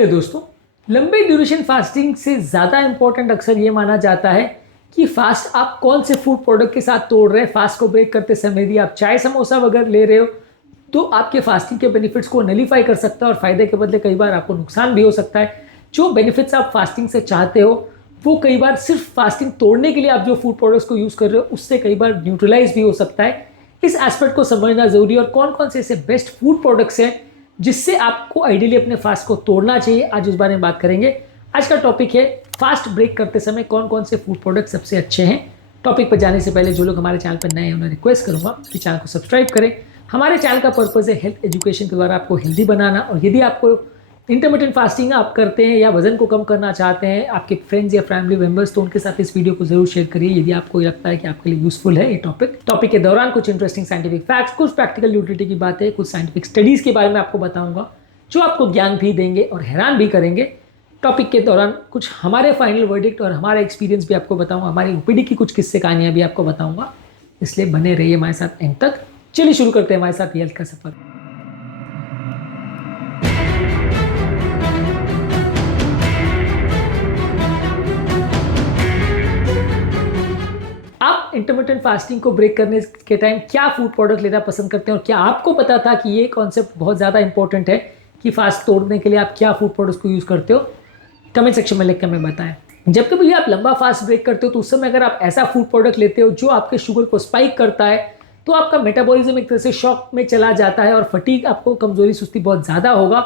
Hello दोस्तों, लंबे duration fasting से ज़्यादा इंपॉर्टेंट अक्सर ये माना जाता है कि फास्ट आप कौन से फूड प्रोडक्ट के साथ तोड़ रहे हैं। फास्ट को ब्रेक करते समय यदि आप चाय समोसा वगैरह ले रहे हो तो आपके फास्टिंग के बेनिफिट्स को नलीफाई कर सकता है और फायदे के बदले कई बार आपको नुकसान भी हो सकता है। जो बेनिफिट्स आप फास्टिंग से चाहते हो वो कई बार सिर्फ फास्टिंग तोड़ने के लिए आप जो फूड प्रोडक्ट्स को यूज़ कर रहे हो उससे कई बार न्यूट्रलाइज भी हो सकता है। इस एस्पेक्ट को समझना जरूरी है और कौन कौन से ऐसे बेस्ट फूड प्रोडक्ट्स हैं जिससे आपको आइडियली अपने फास्ट को तोड़ना चाहिए, आज उस बारे में बात करेंगे। आज का टॉपिक है फास्ट ब्रेक करते समय कौन कौन से फूड प्रोडक्ट सबसे अच्छे हैं। टॉपिक पर जाने से पहले जो लोग हमारे चैनल पर नए हैं उन्हें रिक्वेस्ट करूंगा कि चैनल को सब्सक्राइब करें। हमारे चैनल का पर्पज़ है हेल्थ एजुकेशन के द्वारा आपको हेल्दी बनाना, और यदि आपको इंटरमिटेंट फास्टिंग आप करते हैं या वजन को कम करना चाहते हैं आपके फ्रेंड्स या फैमिली मेंबर्स, तो उनके साथ इस वीडियो को जरूर शेयर करिए यदि आपको लगता है कि आपके लिए यूजफुल है ये टॉपिक के दौरान कुछ इंटरेस्टिंग साइंटिफिक फैक्ट्स, कुछ प्रैक्टिकल यूटिलिटी की बातें, कुछ साइंटिफिक स्टडीज़ के बारे में आपको बताऊंगा जो आपको ज्ञान भी देंगे और हैरान भी करेंगे। टॉपिक के दौरान कुछ हमारे फाइनल वर्डिक्ट और हमारा एक्सपीरियंस भी आपको बताऊंगा, हमारी ओपीडी की कुछ किस्से कहानियां भी आपको बताऊंगा, इसलिए बने रहिए हमारे साथ एंड तक। चलिए शुरू करते हैं हमारे साथ हेल्थ का सफर। आप इंटरमिटेंट फास्टिंग को ब्रेक करने के टाइम क्या फूड प्रोडक्ट लेना पसंद करते हैं, और क्या आपको पता था कि ये कॉन्सेप्ट बहुत ज़्यादा इंपॉर्टेंट है कि फास्ट तोड़ने के लिए आप क्या फूड प्रोडक्ट्स को यूज़ करते हो? कमेंट सेक्शन में लिख कर हमें बताएं। जब कभी आप लंबा फास्ट ब्रेक करते हो तो उस समय अगर आप ऐसा फूड प्रोडक्ट लेते हो जो आपके शुगर को स्पाइक करता है तो आपका मेटाबॉलिज्म एक तरह से शॉक में चला जाता है और फटीग, आपको कमजोरी सुस्ती बहुत ज़्यादा होगा।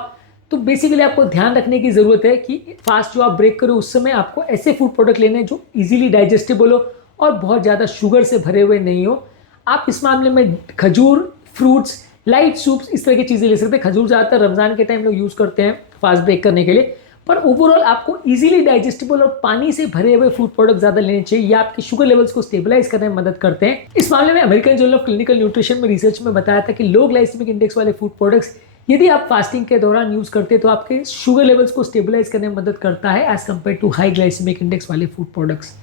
तो बेसिकली आपको ध्यान रखने की ज़रूरत है कि फास्ट जो आप ब्रेक करो उस समय आपको ऐसे फूड प्रोडक्ट लेने जो ईजिली डाइजेस्टेबल हो और बहुत ज़्यादा शुगर से भरे हुए नहीं हो। आप इस मामले में खजूर, फ्रूट्स, लाइट सूप्स, इस तरह की चीज़ें ले सकते हैं। खजूर ज़्यादातर रमज़ान के टाइम लोग यूज़ करते हैं फास्ट ब्रेक करने के लिए, पर ओवरऑल आपको इजीली डाइजेस्टेबल और पानी से भरे हुए फूड प्रोडक्ट ज़्यादा लेने चाहिए। ये आपके शुगर लेवल्स को स्टेबलाइज करने में मदद करते हैं। इस मामले में American journal of clinical nutrition में रिसर्च में बताया था कि लो ग्लाइसेमिक इंडेक्स वाले फूड प्रोडक्ट्स यदि आप फास्टिंग के दौरान यूज़ करते हैं तो आपके शुगर लेवल्स को स्टेबलाइज करने में मदद करता है as compared to high glycemic index वाले फूड प्रोडक्ट्स।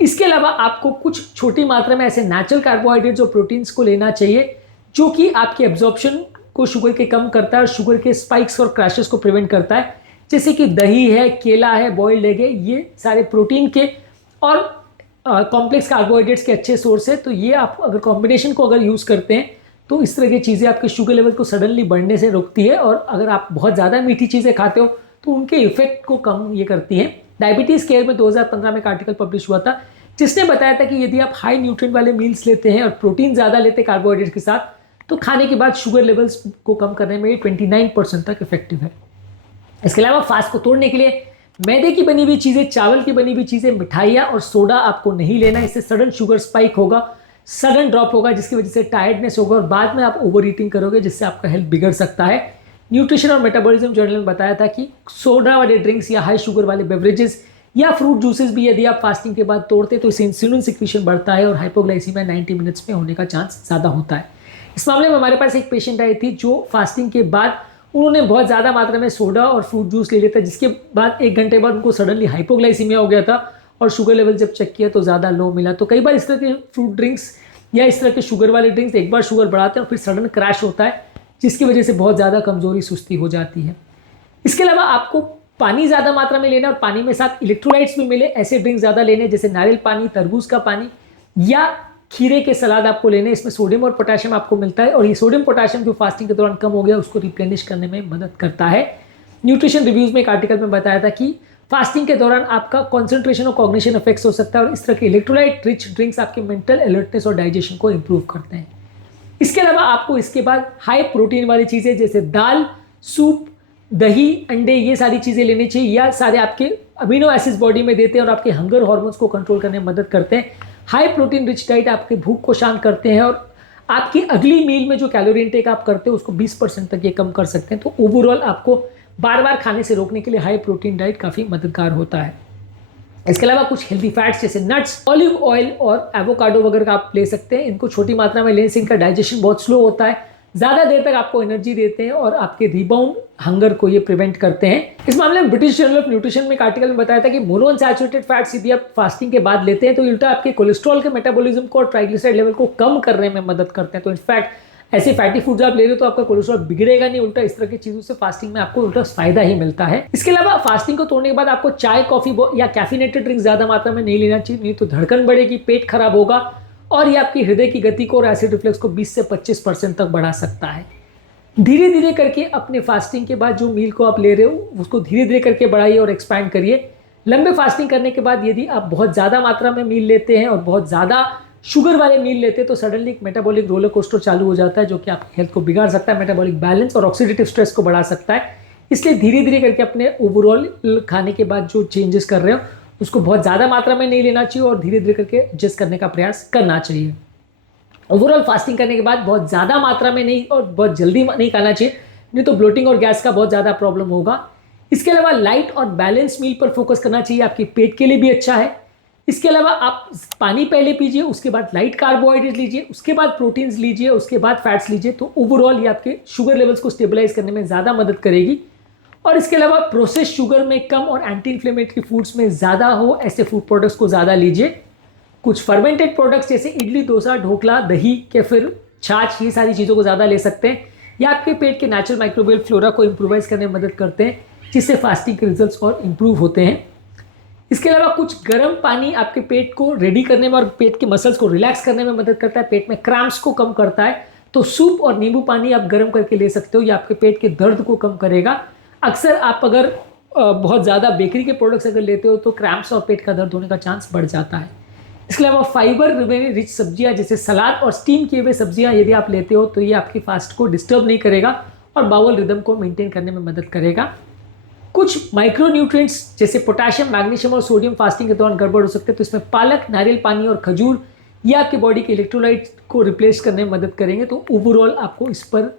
इसके अलावा आपको कुछ छोटी मात्रा में ऐसे नेचुरल कार्बोहाइड्रेट्स और प्रोटीन्स को लेना चाहिए जो कि आपके एब्जॉर्प्शन को शुगर के कम करता है और शुगर के स्पाइक्स और क्रैशेस को प्रिवेंट करता है, जैसे कि दही है, केला है, बॉइल्ड एग है। ये सारे प्रोटीन के और कॉम्प्लेक्स कार्बोहाइड्रेट्स के अच्छे सोर्स है। तो ये आप अगर कॉम्बिनेशन को अगर यूज़ करते हैं तो इस तरह की चीज़ें आपके शुगर लेवल को सडनली बढ़ने से रोकती है, और अगर आप बहुत ज़्यादा मीठी चीज़ें खाते हो तो उनके इफेक्ट को कम ये करती है। डायबिटीज़ केयर में 2015 में एक आर्टिकल पब्लिश हुआ था जिसने बताया था कि यदि आप हाई न्यूट्रिएंट वाले मील्स लेते हैं और प्रोटीन ज़्यादा लेते हैं कार्बोहाइड्रेट्स के साथ, तो खाने के बाद शुगर लेवल्स को कम करने में 29% तक इफेक्टिव है। इसके अलावा फास्ट को तोड़ने के लिए मैदे की बनी हुई चीज़ें, चावल की बनी हुई चीज़ें, मिठाइयाँ और सोडा आपको नहीं लेना। इससे सडन शुगर स्पाइक होगा, सडन ड्रॉप होगा, जिसकी वजह से टायर्डनेस होगा और बाद में आप ओवर ईटिंग करोगे जिससे आपका हेल्थ बिगड़ सकता है। न्यूट्रिशन और मेटाबॉलिज्म जर्नल में बताया था कि सोडा वाले ड्रिंक्स या हाई शुगर वाले बेवरेजेस या फ्रूट जूसेस भी यदि आप फास्टिंग के बाद तोड़ते तो इससे इंसुलिन सिक्रीशन बढ़ता है और हाइपोग्लाइसीमिया 90 मिनट्स में होने का चांस ज़्यादा होता है। इस मामले में हमारे पास एक पेशेंट आई थी जो फास्टिंग के बाद उन्होंने बहुत ज़्यादा मात्रा में सोडा और फ्रूट जूस ले लिया था, जिसके बाद 1 घंटे बाद उनको सडनली हाइपोग्लाइसीमिया हो गया था और शुगर लेवल जब चेक किया तो ज़्यादा लो मिला। तो कई बार इस तरह के फ्रूट ड्रिंक्स या इस तरह के शुगर वाले ड्रिंक्स एक बार शुगर बढ़ाते हैं और फिर सडन क्रैश होता है, जिसकी वजह से बहुत ज़्यादा कमजोरी सुस्ती हो जाती है। इसके अलावा आपको पानी ज़्यादा मात्रा में लेना और पानी में साथ इलेक्ट्रोलाइट्स भी मिले ऐसे ड्रिंक ज़्यादा लेने, जैसे नारियल पानी, तरबूज का पानी या खीरे के सलाद आपको लेने। इसमें सोडियम और पोटेशियम आपको मिलता है और ये सोडियम पोटेशियम जो फास्टिंग के दौरान कम हो गया उसको रिप्लेनिश करने में मदद करता है। न्यूट्रिशन रिव्यूज़ में एक आर्टिकल में बताया था कि फास्टिंग के दौरान आपका कॉन्सेंट्रेशन और कॉग्निशन इफेक्ट्स हो सकता है और इस तरह के इलेक्ट्रोलाइट रिच ड्रिंक्स आपके मेंटल अलर्टनेस और डाइजेशन को इंप्रूव करते हैं। इसके अलावा आपको इसके बाद हाई प्रोटीन वाली चीज़ें जैसे दाल, सूप, दही, अंडे, ये सारी चीज़ें लेनी चाहिए। या सारे आपके अमीनो एसिड्स बॉडी में देते हैं और आपके हंगर हार्मोन्स को कंट्रोल करने में मदद करते हैं। हाई प्रोटीन रिच डाइट आपके भूख को शांत करते हैं और आपकी अगली मील में जो कैलोरी इंटेक आप करते हो उसको 20% तक ये कम कर सकते हैं। तो ओवरऑल आपको बार बार खाने से रोकने के लिए हाई प्रोटीन डाइट काफ़ी मददगार होता है। इसके अलावा कुछ हेल्दी फैट्स जैसे नट्स, ऑलिव ऑयल और एवोकाडो वगैरह का आप ले सकते हैं। इनको छोटी मात्रा में लेने से इनका डाइजेशन बहुत स्लो होता है, ज़्यादा देर तक आपको एनर्जी देते हैं और आपके रिबाउंड हंगर को ये प्रिवेंट करते हैं। इस मामले में ब्रिटिश जर्नल ऑफ न्यूट्रिशन में एक आर्टिकल में बताया था कि मोनोअनसैचुरेटेड फैट्स यदि आप फास्टिंग के बाद लेते हैं तो उल्टा आपके कोलेस्ट्रॉल के मेटाबॉलिज्म को और ट्राइग्लिसराइड लेवल को कम करने में मदद करते हैं। तो इनफैक्ट ऐसे फैटी फूड्स आप ले रहे हो तो आपका कोलेस्ट्रॉल बिगड़ेगा नहीं, उल्टा इस तरह की चीजों से फास्टिंग में आपको उल्टा फायदा ही मिलता है। इसके अलावा फास्टिंग को तोड़ने के बाद आपको चाय, कॉफी या कैफिनेटेड ड्रिंक ज्यादा मात्रा में नहीं लेना चाहिए, नहीं तो धड़कन बढ़ेगी, पेट खराब होगा और ये आपकी हृदय की गति को और एसिड रिफ्लेक्स को 20 से 25% तक बढ़ा सकता है। धीरे धीरे करके अपने फास्टिंग के बाद जो मील को आप ले रहे हो उसको धीरे धीरे करके बढ़ाइए और एक्सपैंड करिए। लंबे फास्टिंग करने के बाद यदि आप बहुत ज़्यादा मात्रा में मील लेते हैं और बहुत ज़्यादा शुगर वाले मील लेते हैं तो सडनली एक मेटाबॉलिक रोलर कोस्टर चालू हो जाता है जो कि आपकी हेल्थ को बिगाड़ सकता है, मेटाबॉलिक बैलेंस और ऑक्सीडेटिव स्ट्रेस को बढ़ा सकता है। इसलिए धीरे धीरे करके अपने ओवरऑल खाने के बाद जो चेंजेस कर रहे हो उसको बहुत ज़्यादा मात्रा में नहीं लेना चाहिए और धीरे धीरे करके एडजस्ट करने का प्रयास करना चाहिए। ओवरऑल फास्टिंग करने के बाद बहुत ज़्यादा मात्रा में नहीं और बहुत जल्दी नहीं खाना चाहिए, नहीं तो ब्लोटिंग और गैस का बहुत ज़्यादा प्रॉब्लम होगा। इसके अलावा लाइट और बैलेंस मील पर फोकस करना चाहिए, आपके पेट के लिए भी अच्छा है। इसके अलावा आप पानी पहले पीजिए, उसके बाद लाइट कार्बोहाइड्रेट लीजिए, उसके बाद प्रोटीन्स लीजिए, उसके बाद फैट्स लीजिए, तो ओवरऑल ये आपके शुगर लेवल्स को स्टेबलाइज करने में ज़्यादा मदद करेगी। और इसके अलावा प्रोसेस शुगर में कम और एंटी इन्फ्लेमेटरी फूड्स में ज़्यादा हो ऐसे फूड प्रोडक्ट्स को ज़्यादा लीजिए। कुछ फर्मेंटेड प्रोडक्ट्स जैसे इडली, डोसा, ढोकला, दही, केफिर, छाछ, ये सारी चीज़ों को ज़्यादा ले सकते हैं। ये आपके पेट के नेचुरल माइक्रोबियल फ्लोरा को इम्प्रूवाइज करने में मदद करते हैं जिससे फास्टिंग के रिजल्ट्स और इम्प्रूव होते हैं। इसके अलावा कुछ गर्म पानी आपके पेट को रेडी करने में और पेट के मसल्स को रिलैक्स करने में मदद करता है, पेट में क्रैम्प्स को कम करता है। तो सूप और नींबू पानी आप गर्म करके ले सकते हो, ये आपके पेट के दर्द को कम करेगा। अक्सर आप अगर बहुत ज़्यादा बेकरी के प्रोडक्ट्स अगर लेते हो तो क्रैम्प्स और पेट का दर्द होने का चांस बढ़ जाता है। इसके अलावा फाइबर रिच सब्जियां जैसे सलाद और स्टीम किए हुए सब्जियां यदि आप लेते हो तो ये आपकी फास्ट को डिस्टर्ब नहीं करेगा और बाउल रिदम को मेंटेन करने में मदद करेगा। कुछ माइक्रोन्यूट्रिएंट्स जैसे पोटेशियम, मैग्नीशियम और सोडियम फास्टिंग के दौरान गड़बड़ हो सकते हैं, तो इसमें पालक, नारियल पानी और खजूर ये आपके बॉडी के इलेक्ट्रोलाइट को रिप्लेस करने में मदद करेंगे। तो ओवरऑल आपको इस पर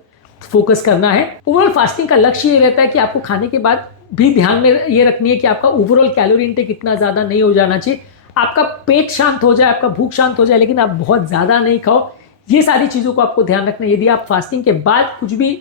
फोकस करना है। ओवरऑल फास्टिंग का लक्ष्य ये रहता है कि आपको खाने के बाद भी ध्यान में ये रखनी है कि आपका ओवरऑल कैलोरी इंटेक इतना ज़्यादा नहीं हो जाना चाहिए, आपका पेट शांत हो जाए, आपका भूख शांत हो जाए, लेकिन आप बहुत ज़्यादा नहीं खाओ। ये सारी चीज़ों को आपको ध्यान रखना है। यदि आप फास्टिंग के बाद कुछ भी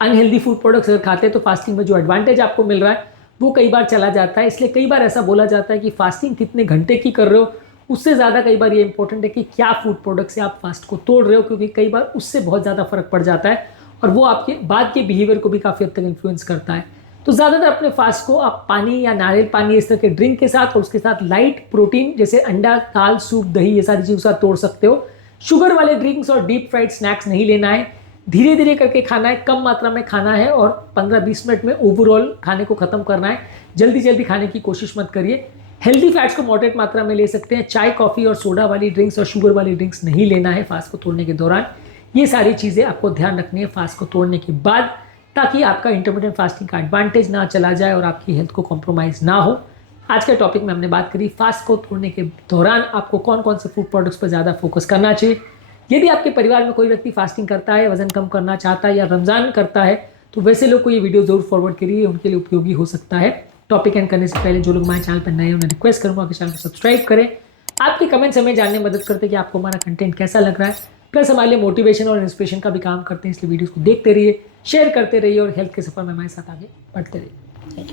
अनहेल्दी फूड प्रोडक्ट्स अगर खाते हैं तो फास्टिंग में जो एडवांटेज आपको मिल रहा है वो कई बार चला जाता है। इसलिए कई बार ऐसा बोला जाता है कि फास्टिंग कितने घंटे की कर रहे हो उससे ज़्यादा कई बार ये इंपॉर्टेंट है कि क्या फूड प्रोडक्ट से आप फास्ट को तोड़ रहे हो, क्योंकि कई बार उससे बहुत ज़्यादा फर्क पड़ जाता है और वो आपके बाद के बिहेवियर को भी काफ़ी हद तक इन्फ्लुएंस करता है। तो ज़्यादातर अपने फास्ट को आप पानी या नारियल पानी इस तरह के ड्रिंक के साथ और उसके साथ लाइट प्रोटीन जैसे अंडा, दाल, सूप, दही ये सारी चीज़ों के साथ तोड़ सकते हो। शुगर वाले ड्रिंक्स और डीप फ्राइड स्नैक्स नहीं लेना है, धीरे धीरे करके खाना है, कम मात्रा में खाना है और 15-20 मिनट में ओवरऑल खाने को खत्म करना है। जल्दी जल्दी खाने की कोशिश मत करिए। हेल्दी फैट्स को मॉडरेट मात्रा में ले सकते हैं। चाय, कॉफ़ी और सोडा वाली ड्रिंक्स और शुगर वाली ड्रिंक्स नहीं लेना है फास्ट को तोड़ने के दौरान। ये सारी चीज़ें आपको ध्यान रखनी है फास्ट को तोड़ने के बाद, ताकि आपका इंटरमिटेंट फास्टिंग का एडवांटेज ना चला जाए और आपकी हेल्थ को कॉम्प्रोमाइज़ ना हो। आज के टॉपिक में हमने बात करी फास्ट को तोड़ने के दौरान आपको कौन कौन से फूड प्रोडक्ट्स पर ज़्यादा फोकस करना चाहिए। यदि आपके परिवार में कोई व्यक्ति फास्टिंग करता है, वजन कम करना चाहता है या रमज़ान करता है तो वैसे लोग को ये वीडियो जरूर फॉरवर्ड करिए, उनके लिए उपयोगी हो सकता है। टॉपिक एंड करने से पहले जो लोग हमारे चैनल पर नए हैं उन्हें रिक्वेस्ट करूँगा कि चैनल को सब्सक्राइब करें। आपके कमेंट्स हमें जानने में मदद करते हैं कि आपको हमारा कंटेंट कैसा लग रहा है, प्लस हमारे लिए मोटिवेशन और इंस्पिरेशन का भी काम करते हैं। इसलिए वीडियोस को देखते रहिए, शेयर करते रहिए और हेल्थ के सफर में हमारे साथ आगे बढ़ते रहिए।